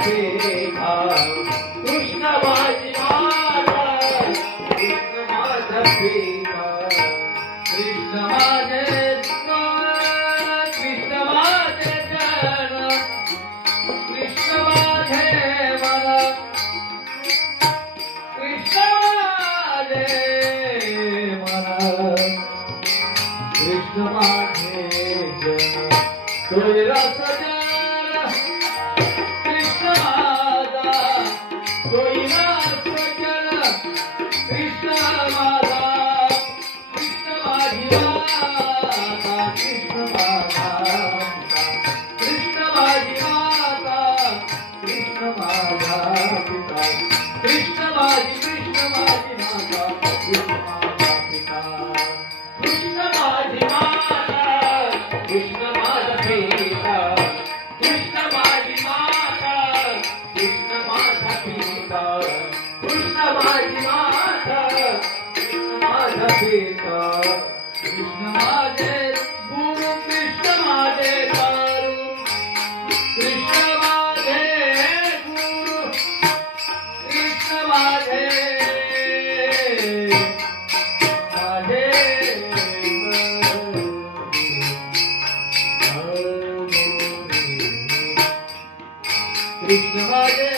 Radhe Ram Krishna. Krishna Hare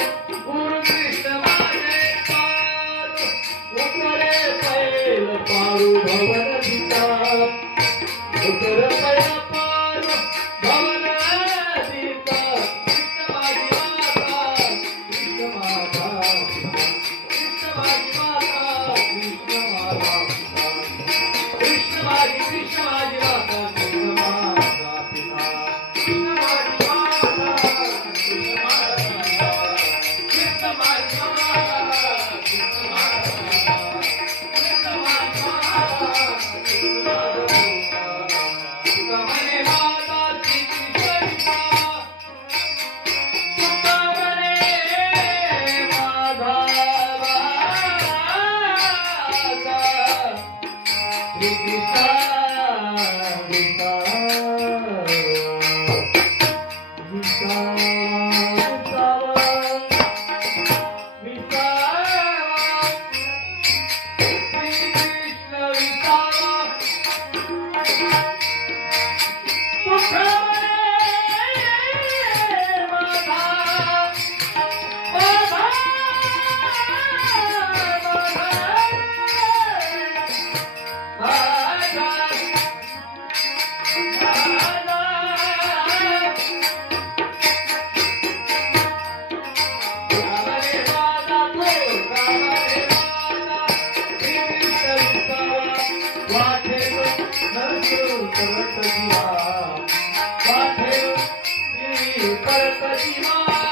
Thank you. પરતિમા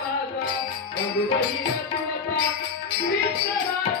माझा कृष्ण माझा you.